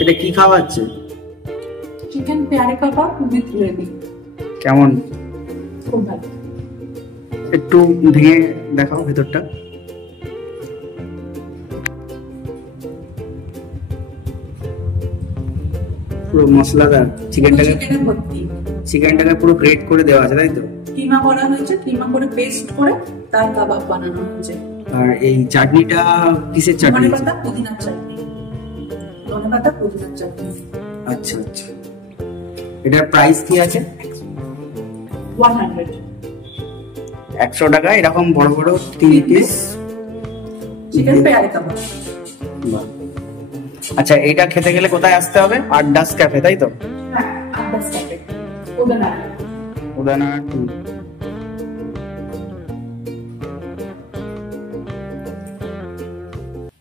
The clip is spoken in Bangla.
এটা কি খাওয়াচ্ছে? চিকেন পেয়ারে কাবাব উইথ গ্রেভি। কেমন? খুব ভালো। একটু ভেঙে দেখাও ভেতরটা। পুরো মশলাদার চিকেনটাকে পুরো গ্রেট করে দেওয়া আছে, তাই তো? কিমা করা হয়েছে, কিমা করে পেস্ট করে তার কাবাব বানানো হয়েছে। আর এই চাটনিটা কিসের চাটনি? ধনেপাতা পুদিনার চাটনি। ধনেপাতা পুদিনার চাটনি। আচ্ছা আচ্ছা। এটার প্রাইস কি আছে? 100 100 টাকা। এরকম বড় বড় 3 পিস চিকেন পেয়ারে কাবাব। আচ্ছা, এটা খেতে গেলে কোথায় আসতে হবে? আড্ডাস ক্যাফে, তাই তো? হ্যাঁ, আড্ডাস ক্যাফে, উদয়নারায়ণ।